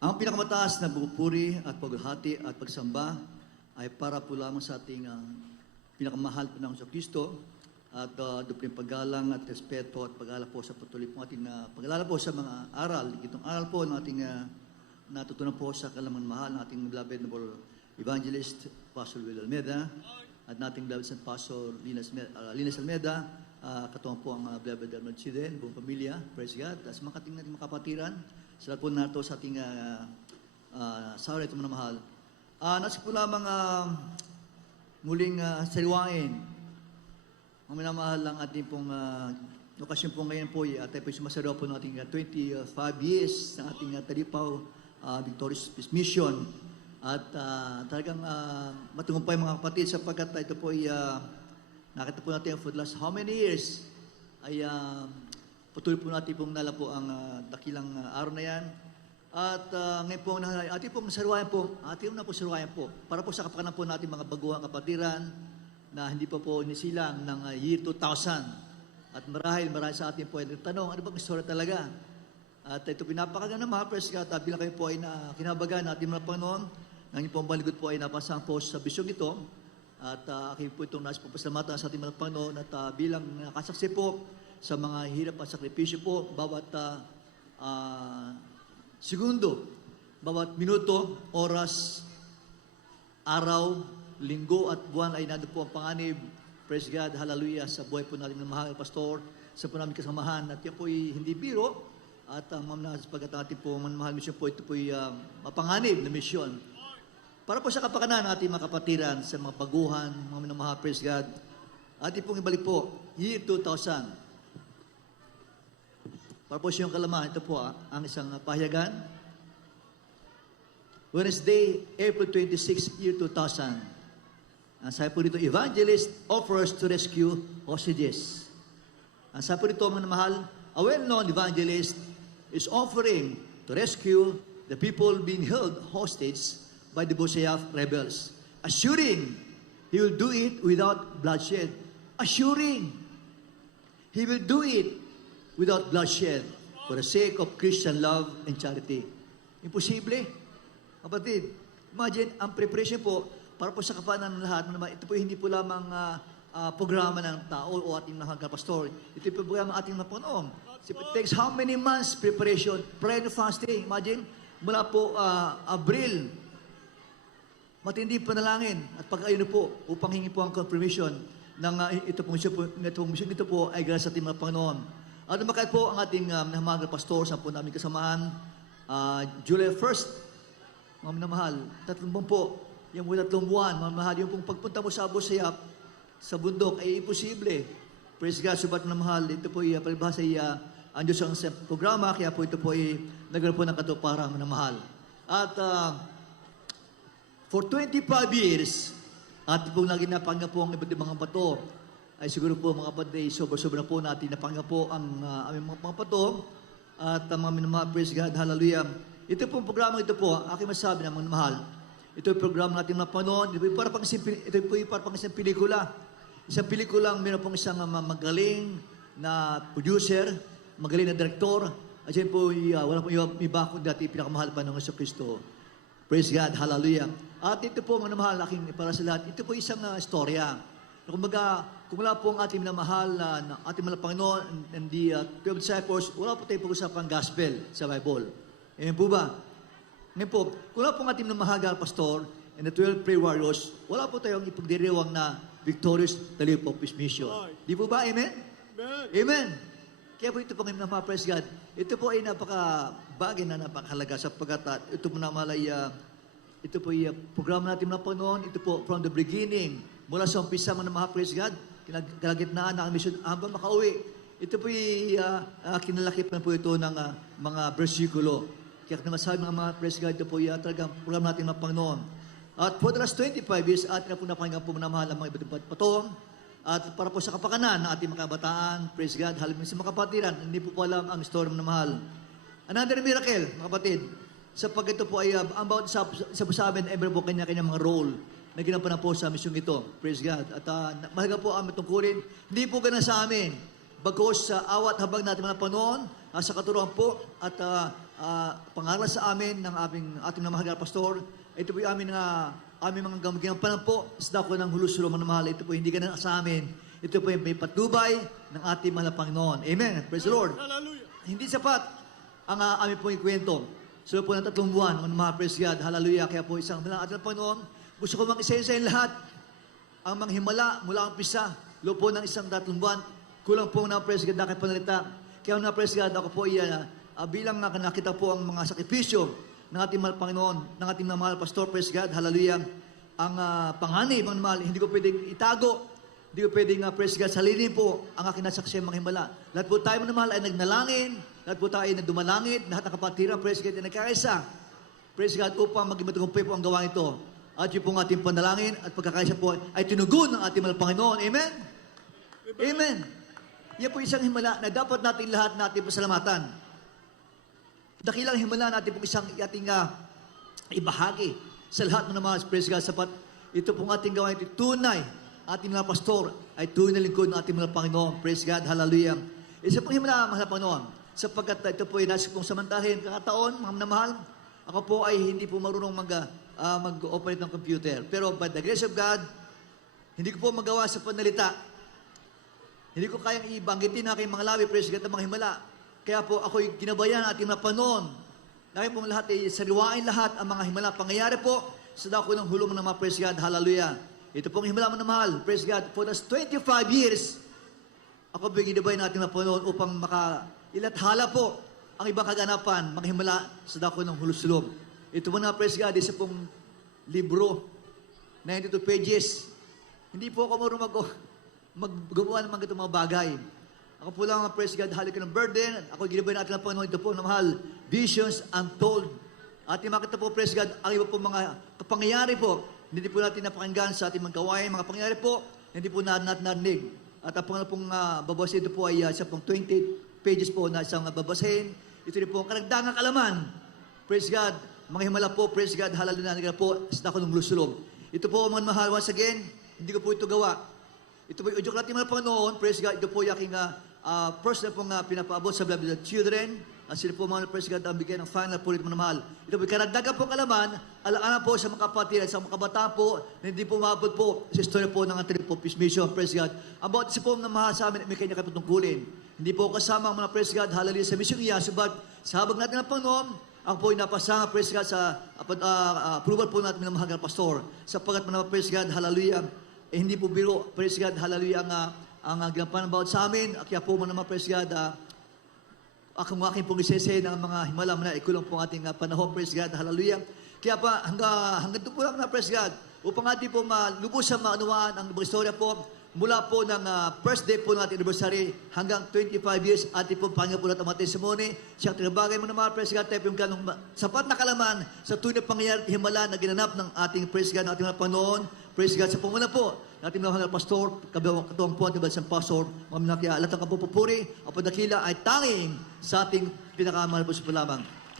Ang pinakamataas na pupuri at paghati at pagsamba ay para po lamang sa ating pinakamahal po ng Kristo at doon po yung paggalang at respeto at pag-alala po sa patuloy po ating pag-alala po sa mga aral. Itong aral po ng ating natutunan po sa kalaman mahal ng ating beloved noble evangelist, Pastor Will Almeida, at nating beloved St. Pastor Linas Almeida, katuwang po ang beloved Arnold Chiden, buong pamilya, praise God, at sa mga kating nating makapatiran, sa lahat po nato sa ating sara ito mga mahal. Nasa po lamang muling sariwain ang minamahal lang ating pong okasyon po ngayon po at tayo po sumasaraw po ng ating 25 years ng ating talipaw Victorious Peace Mission at talagang matagumpay mga kapatid sapagkat ito po ay nakita po natin for the last how many years ay patuloy po natin pong nala po ang dakilang araw na yan. At ngayon po, ating pong sarwayan po, para po sa kapakanan po natin mga baguhang kapatiran na hindi pa po inisilang ng year 2000. At marahil sa atin po ay tanong, ano bang istorya talaga? At ito pinapakaganda ng mga press at bilang kayo po ay kinabagan natin mga Panginoon, nang inyong pong baligod po ay napasang po sa bisyong ito. At aking po itong nasa papasalamatan sa ating mga Panginoon at bilang nakasaksi po sa mga hirap at sakripisyo po, bawat segundo, bawat minuto, oras, araw, linggo at buwan ay nandun po ang panganib. Praise God, hallelujah, sa buhay po natin ng mahal pastor, sa po namin kasamahan. At yan po ay hindi biro. At pagkat natin po, mahal mission po, ito po ay mapanganib na mission. Para po sa kapakanan ng ating mga kapatiran, sa mga baguhan, mga minamahal, praise God. Ating pong ibalik po, year 2000. Para po siyang kalaman, ito po ang isang pahayagan. Wednesday, April 26, year 2000. Ang sabi po dito, Evangelist offers to rescue hostages. Ang sabi po dito, mga mahal, a well-known evangelist is offering to rescue the people being held hostage by the Bosayaf rebels, assuring he will do it without bloodshed. Assuring he will do it without bloodshed for the sake of Christian love and charity. Imposible. Kapatid, imagine, ang preparation po, para po sa kapakanan ng lahat, ito po hindi po lamang programa ng tao o ating mga pastor. Ito po programa ng ating mga Panginoon. It takes how many months preparation, prayer and fasting. Imagine, mula po Abril, matindi panalangin at pag-ayun po upang hingi po ang confirmation ng ito po ay galing sa ating mga Panginoon. At makait po ang ating mga pastor sa po namin kasamahan, July 1st, mga minamahal, 3 buwan po, yung 3 buwan, mga minamahal, yung pong pagpunta mo sa Bosayap, sa bundok, ay imposible. Praise God, subat minamahal, ito po ay palibhasa ay ang Diyos ang programa, kaya po ito po ay nagkaroon po ng katuparan minamahal. At for 25 years, at po lagi napangga po ang iba't ibang bato, ay siguro po mga kapatid, sobra-sobra po natin napangga po ang aming mga pato at mga minamahal, praise God, hallelujah. Ito po programa ito po, aking masabi ng mga mahal. Ito yung programa natin na panoon. Ito po yung para pang isang pelikula. Isang pelikulang meron pong isang magaling na producer, magaling na director, at yan po, wala po yung iba kundi dati pinakamahal pa ng Yesu Cristo. Praise God, hallelujah. At ito po mga mahal, aking para sa lahat, ito po isang istorya. Kumbaga, kung wala po ang ating minamahal na ating mga Panginoon and the 12 disciples, wala po tayo pag-usapang gospel sa Bible. Amen po ba? Ngayon po, kung wala po ang ating minamahal pastor and the 12 prayer warriors, wala po tayong ipagdiriwang na victorious Talipaw Peace Mission. Di po ba? Amen? Amen. Amen. Kaya po ito po ngayon mga praise God. Ito po ay napaka-bagay na napakahalaga sapagkat ito po naman ay ito po ay programa natin na Panginoon. Ito po from the beginning, mula sa umpisa mga mga praise God, kalagitnaan ng mission hanggang makauwi. Ito po ay kinalakip na po ito ng mga bersikulo. Kaya masabi ng mga praise God, ito po ay talagang programa natin ng Panginoon. At for the last 25 years, atin na po napakinggan po na mahal ang mga iba't patong. At para po sa kapakanan ng ating mga kabataan, praise God, halipin sa mga kapatiran, hindi po alam ang story ng mahal. Another miracle, mga kapatid, sapag ito po ay about sa amin, ever po kanya-kanya mga role na ginawa po sa misyong ito. Praise God. At mahalaga po ang tungkulin. Hindi po ganun sa amin. Bagos sa awat habang natin mga panoon, sa katuruan po, at pangaral sa amin ng ating na mahal na pastor. Ito po yung aming mga ginampanan po sa dako ng hulusulo mga mahal. Ito po hindi ganun sa amin. Ito po yung may patnubay ng ating mahal na Panginoon. Amen. Praise the Lord. Hallelujah. Hindi sapat ang aming pong ikwento. So po ng 3 buwan, mga mahal, praise God, hallelujah. Kaya po isang mga ating Panginoon, gusto ko mang-isa-isa lahat ang mga himala mula ang pisa, loob po ng 1 buwan, kulang po na praise God na kayo panalita. Kaya na praise God, ako po bilang nakita po ang mga sakripisyo ng ating mahal Panginoon, ng ating mahal pastor, praise God, hallelujah. Ang panganib, mga mahal, hindi ko pwedeng itago, hindi ko pwedeng praise God, salinin po ang aking nasaksiyan mga himala. Lahat po tayo mga mahal ay nagnalangin, lahat po tayo ay nagdumalangit, lahat ng kapatiran, praise God, ay nagkakaisa. Praise God, upang maging matagumpay po ang gawain ito. At yung pong ating panalangin at pagkakaisa po ay tinugon ng ating mahal Panginoon. Amen? Amen. Yan po isang himala na dapat natin lahat natin pasalamatan. Dakilang himala natin pong isang ating ibahagi sa lahat ng mga praise God, sapat ito pong ating gawain ito tunay. Ating mga pastor ay tunay na lingkod ng ating mga Panginoon. Praise God, hallelujah. Isa pong himala, mahal na Panginoon, sapagkat ito po ay nasa pong samantahin kakataon, mga mahal, ako po ay hindi po marunong mag-operate ng computer. Pero by the grace of God, hindi ko po magawa sa panalita. Hindi ko kayang ibanggitin na aking mga labi, praise God, ang mga himala. Kaya po ako'y ginabayan ating mga Panginoon. Dahil po lahat ay sariwain lahat ang mga himala. Pangyayari po sa dako ng hulong ng mga praise God. Hallelujah. Ito pong himala mo na mahal. Praise God. For the 25 years, ako po ginabayan ating mga Panginoon upang ilathala po ang ibang kaganapan, mga himala sa dako ng hulusulong. Ito po na praise God, isa pong libro, 92 pages. Hindi po ako marunong maggawa ng mga mga bagay. Ako po lang, praise God, halik ka ng burden. Ako ginabay natin ang Panginoon. Ito po na mahal, visions untold. Ating makita po, praise God, ang iba po mga pangyayari po. Hindi po natin napakinggan sa ating mga gawain. Mga pangyayari po, hindi po natin narinig. At ang pangalan pong babasahin ito po ay isa pong 20 pages po na isang babasahin. Ito rin po ang karagdagang kalaman. Praise God, mga himala po, praise God, hallelujah na po sa dako ng lusulog. Ito po, mga mahal, once again, hindi ko po ito gawa. Ito po yung udyok natin mga Panginoon, praise God, ito po yung aking personal pong pinapaabot sa beloved children. Sila po mga praise God ang bigyan ng final po rin mga mahal. Ito po, karagdagan po kalaman, alaana po sa mga kapatid at sa mga kabataan po, na hindi po maabot po sa istorya po ng ating po Peace Mission, praise God. About isa po na mahal sa amin, may kanya kapatungkulin. Hindi po kasama ang mga praise God, hallelujah, sa mission niya, subat sa habag natin ng Panginoon, ako po ay napasama, praise God, sa approval po natin ng mahal na pastor. Sapagat mga praise God, hallelujah, hindi po biro, praise God, hallelujah, ang ginampanan bawat sa amin. Kaya po mga praise God, akong aking pong isesay ng mga himala na ikulang po ating panahon, praise God, hallelujah. Kaya pa, hanggang doon po lang na, praise God, upang ating po lubusan maunawaan ang istorya po, mula po ng first day po ng ating anniversary hanggang 25 years, ating po Panginoon po natin ang mga testimony. Siyang tinabagay mo naman, praise God, tayo po yung kanong sapat na kalaman sa tunay na pangyayari at himala na ginanap ng ating praise God, ng ating mga Panginoon. Praise God, sa pumuna po, natin mga pastor, katuwang po ating balasang pastor, mga minakya, alat ang kapupupuri, ang padakila ay tanging sa ating pinakamahal po sa lamang.